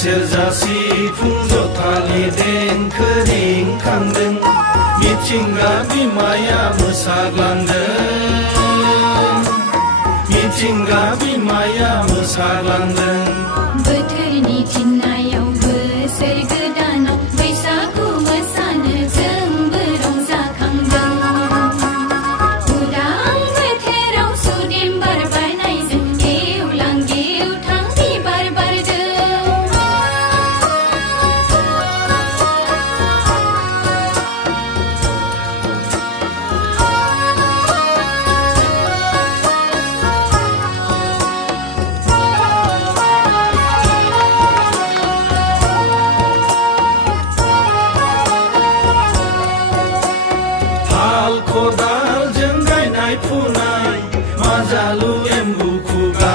सेरजा सिफुं जथानि देंखो रिंखांदों मिथिंगा बिमाया मोसाग्लांदों मिथिंगा बिमाया मोसाग्लांदों बोथोरनि थिननायाव बोसोर गोदानाव बैसागु मोसानो जोंबो रंजाखांदों उदां बोथोराव सुदेम बार बारनायजों गेवलां गेवथां बिबार बारदों खदालजों गायनाय फुनाय माजालु एम्बु खुगा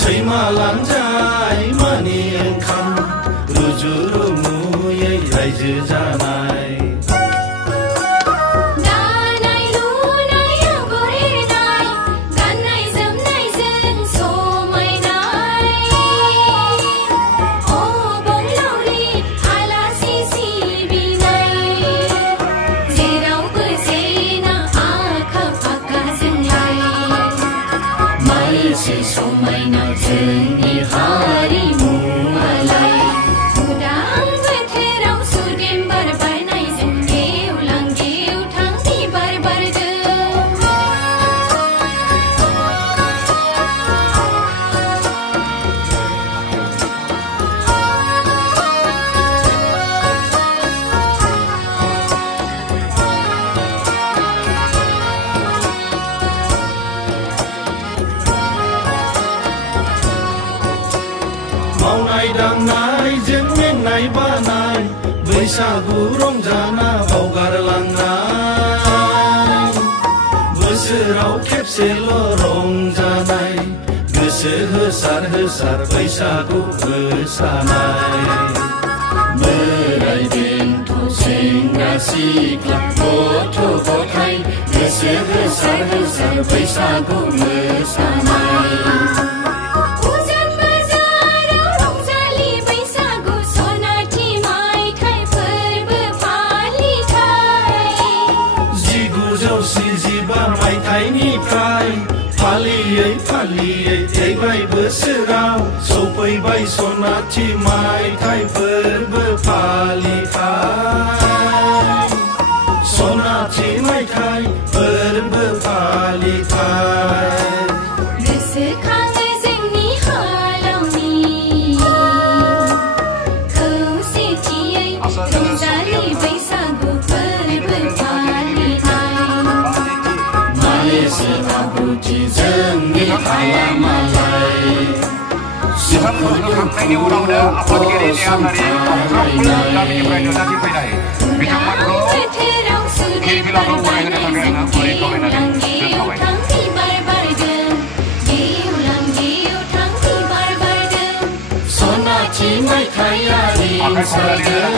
सैमा लानजाय मानि ओंखाम रुजु रुमुयै रायजो जानाय समायना जोंनि हारिमुआलाय उदां बोथोराव सुदेम बार बारनायजों गेवलां गेवथां बिबार बारदों मावनाय दांनायजों मेंनाय बानाय बैसागु रंजाना बावगारलांनाय बोसोराव खेबसेल' रंजानाय गोसो होसार होसार बैसागु मोसानाय बोराय बेन्थ' सेंग्रा सिख्ला गथ' गथाय गोसो होसार होसार बैसागु मोसानाय मायथाइनिफ्राय फालियै फालियै फैबाय बोसोराव सफैबाय सनाथि मायथाइ फोरबो फालिथाय सनाथि मायथाइ फोरबो फालिथाय जोंनि हालामालाय बिथांमोनखौ खांनायनि उनावनो आफादगिरि नेहाथारि साफ्रोमबो गामिनिफ्राय नुजाथि फैनाय बिथांमोनखौ फिरफिलाखौ बरायहोनो थाखाय आङो गुरै खावलायनानै दोनखाबाय सनाथि मायथाइया रिंसारदों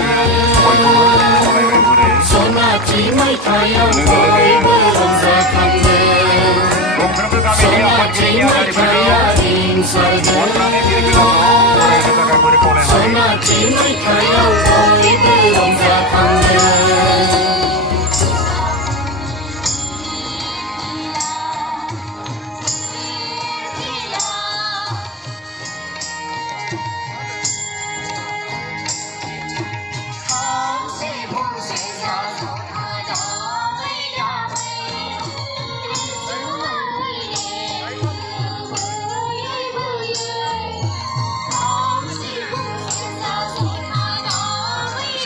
सनाथि मायथाइयाव बयबो रंजाखांदों सनाथि मायथाइया रिंसारदों सनाथि मायथाइयाव बयबो रंजाखांदों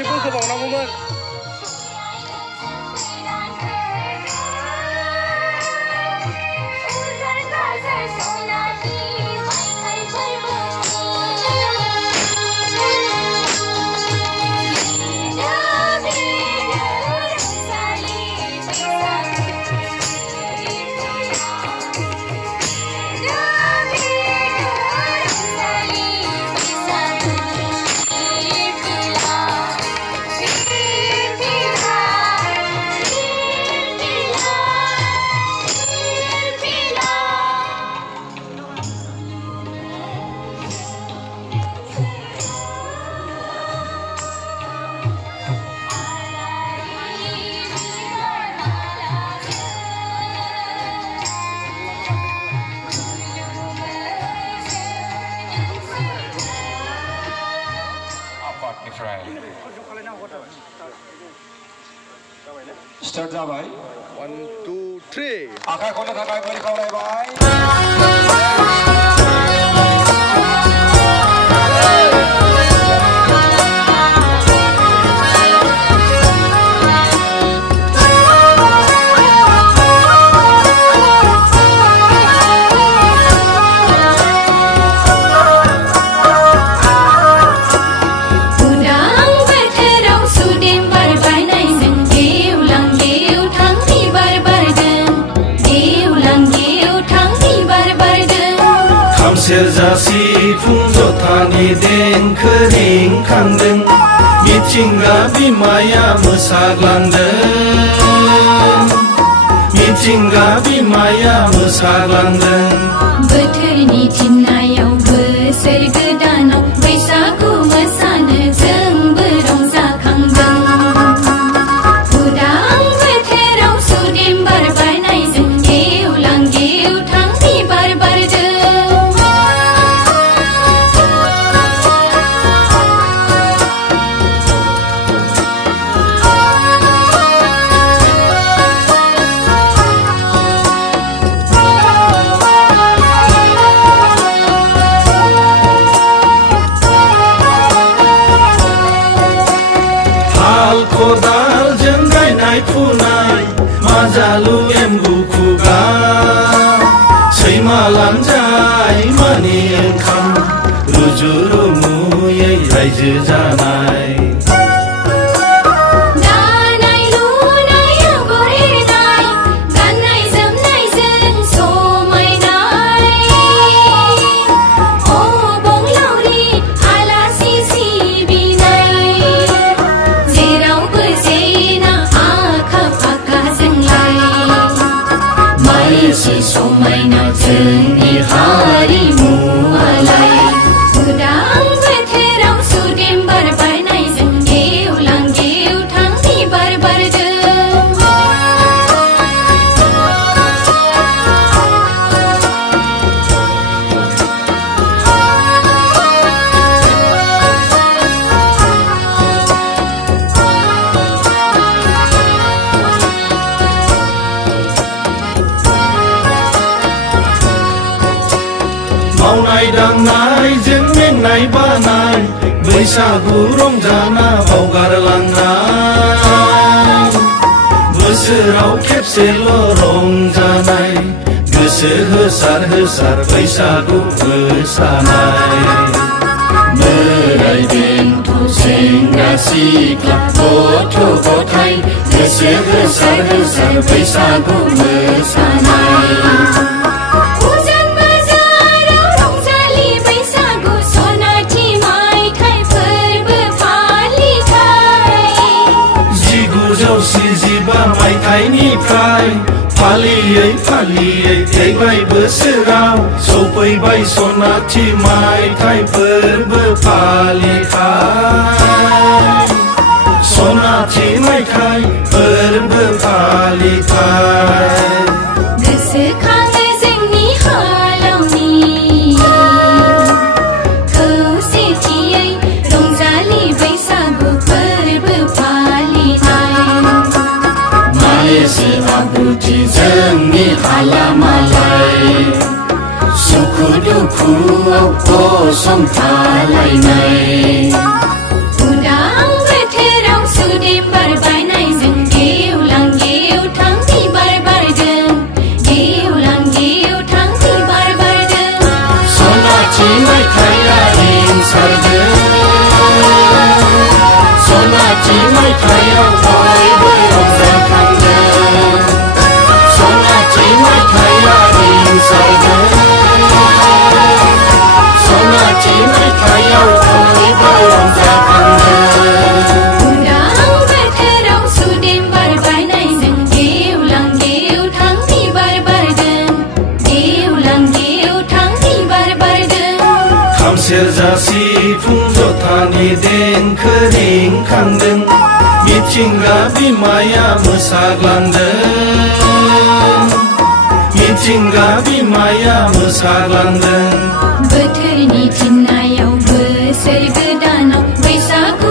बोखोबावनांगौमोन try. Start जाबाय 1 2 3 आखाइ खौनो थाखाय बोरै खावलायबाय सेरजा सिफुं जथानि देंखो रिंखांदों मिथिंगा बिमाया मोसाग्लांदों मिथिंगा बिमाया मोसाग्लांदों बोथोरनि थिननायाव बोसोर गोदानाव बैसागु मोसानो जोंबो रंजाखांदों उदां बोथोराव सुदेम बार बारनायजों गेवलां गेवथां बिबार बारदों खदालजों गायनाय फुनाय माजालु एम्बु खुगा सैमा लानजाय मानि ओंखाम रुजु रुमुयै रायजो जानाय समायना जोंनि हारिमुआलाय उदां बोथोराव सुदेम बार बारनायजों गेवलां गेवथां बिबार बारदों मावनाय दांनायजों मेंनाय बानाय बैसागु रंजाना बावगारलांनाय बोसोराव खेबसेल' रंजानाय गोसो होसार होसार बैसागु मोसानाय बोराय बेन्थ सेंग्रा सिख्ला गथ' गथाय गोसो होसार होसार बैसागु मोसानाय मायथाइनिफ्राय फालियै फालियै फैबाय बोसोराव सफैबाय सनाथि मायथाइ फोरबो फालिथाय सनाथि मायथाइ फोरबो फालिथाय गोसोखाङो जोंनि हालामनि खौसेथियै रंजालि बैसागु फोरबो फालिनाय मायेसे आब्रुथि जोंनि हालामालाय सुखु दुखुआव गसंथालायनाय उदां बोथोराव सुदेम बार बारनायजों गेवलां गेवथां बिबार बारदों गेवलां गेवथां बिबार बारदों सनाथि मायथाइया रिंसारदों सनाथि मायथाइयाव बयबो रंजाखांदों सनाथि मायथाइया रिंसारदों सनाथि मायथाइयाव बयबो रंजाखांदों उदां बोथोराव सुदेम बार बारनायजों गेवलां गेवथां बिबार बारदों गेवलां गेवथां बिबार बारदों खाम सेरजा सिफुं जथानि देंखो रिंखांदों मिथिंगा बिमाया मोसाग्लांदों मिथिंगा बिमाया मोसाग्लांदों बोथोरनि थिननायाव बोसोर गोदानाव बैसागु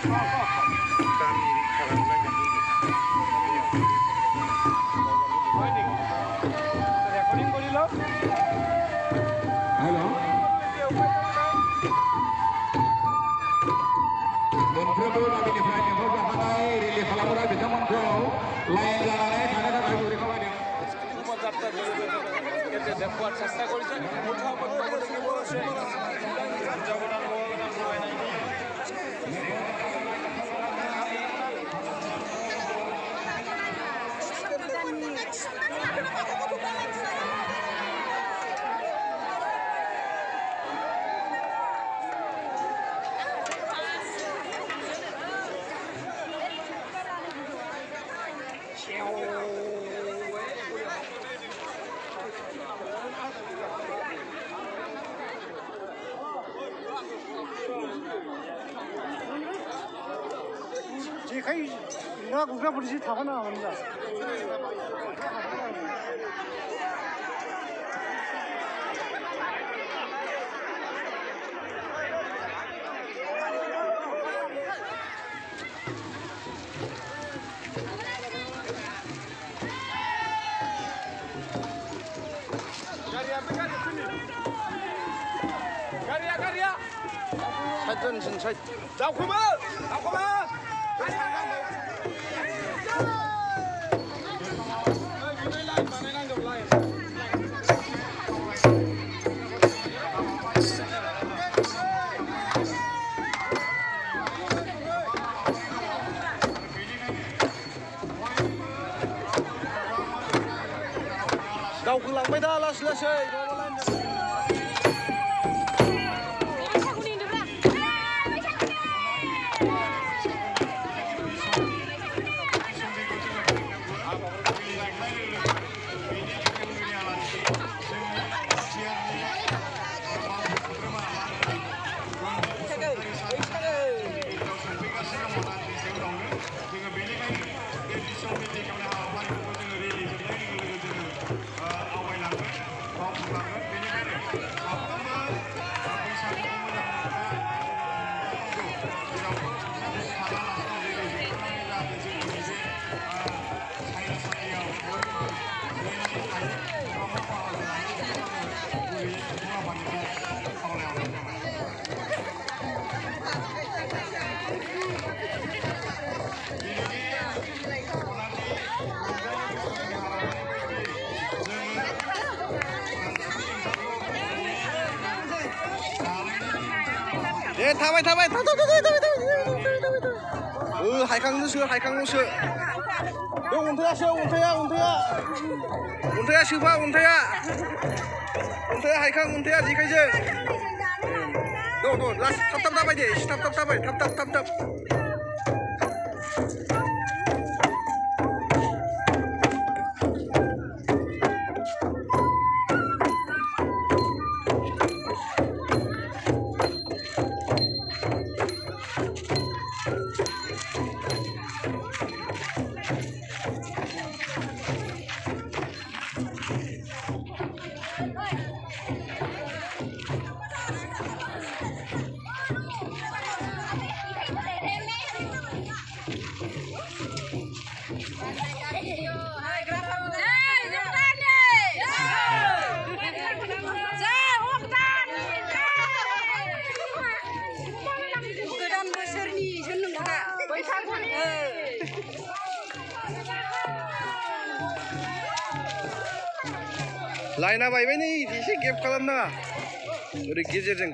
मोनफ्रोमबो गामिनिफ्राय लेंहरजाखानाय रिलिज खालामग्रा बिथांमोनखौ लाइन जानानै थानो थाखाय गुरै खावलायदों। 제카이 나 국가 버리지 타고 나옵니다. 가리야. 살전 살. 자, 그만. दावखोलांबाय दा लासै लासै 예, 타바이. 하이강노스. 온태야 시바 온태야 하이강 온태야 지카이즈. 너 라스 탑 타바이 돼. 탑 타바이. 탑. लाइना बायबाय नै एसे गेप खालामनाङा ओरै गेजेरजों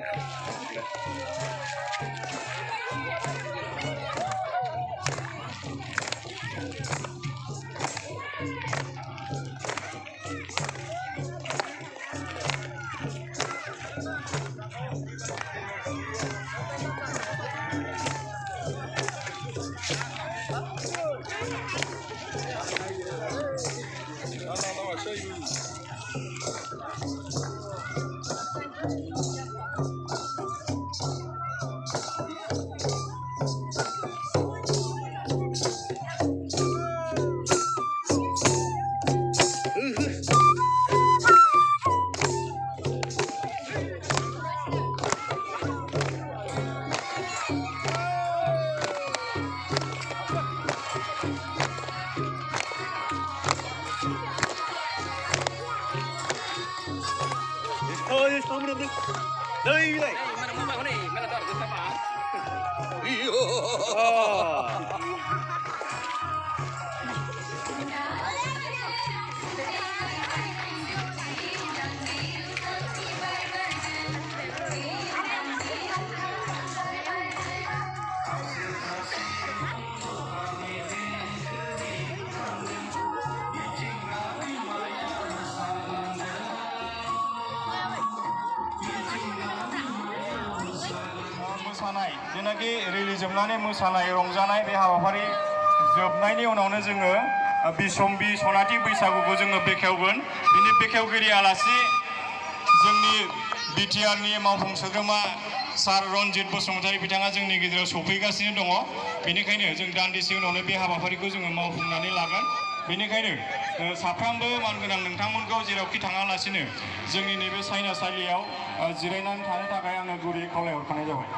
मोसानाय जेनाखि रेलि जोबनानै मोसानाय रंजानाय बे हाबाफारि जोबनायनि उनावनो जोङो बिसम्बि सनाथि बैसागुखौ जोङो बेखेवगोन बिनि बेखेवगिरि आलासि जोंनि बिटिआरनि मावफुं सोद्रोमा सार रनजित बसुमतारी बिथाङा जोंनि गेजेराव सफैगासिनो दङ बेनिखायनो जों दान्दिसे उनावनो बे हाबाफारिखौ जोङो मावफुंनानै लागोन बेनिखायनो साफ्रोमबो मानगोनां नोंथांमोनखौ जेरावखि थाङालासिनो जोंनि नैबे सायनासालियाव जिरायनानै थानो थाखाय आङो गुरैयै खावलायहरखानाय जाबाय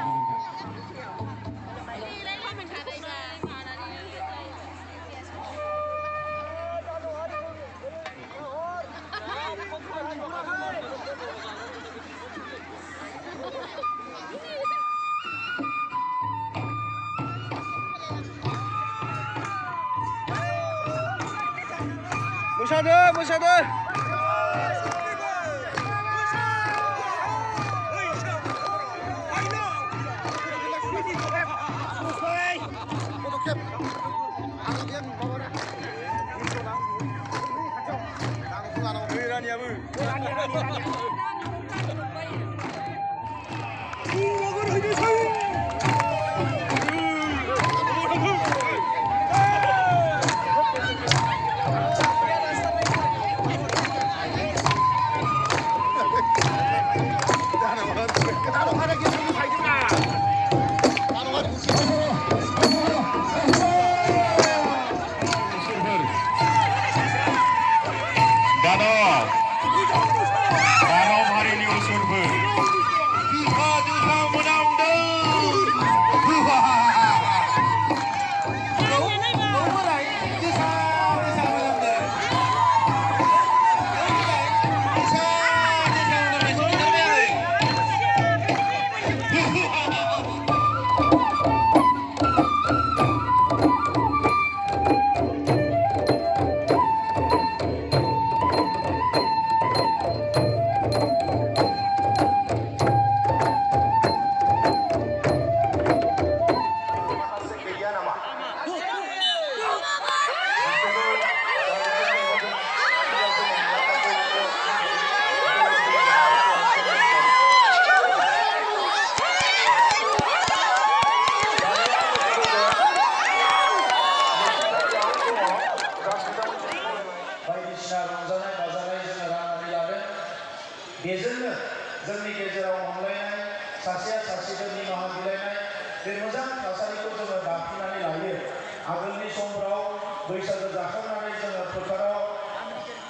मोसादो बेजोंनो जोंनि गेजेराव अनलायनाय सासेया सासेजों निमाहा बिलायनाय बे मोजां थासारिखौ जोङो दाफिननानै लायो आगोलनि समफोराव बैसागो जाखांनानै जोङो फोथाराव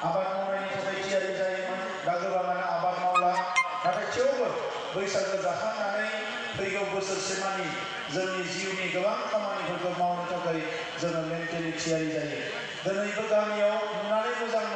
आबाद मावनायनि थाखाय थियारि जायोमोन दा गोबाङानो आबाद मावला नाथाय थेवबो बैसागो जाखांनानै फैगौ बोसोरसेमानि जोंनि जिउनि गोबां खामानिफोरखौ मावनो थाखाय जोङो मेन्टेलि थियारि जायो दिनैबो गामियाव नुनानै मोजां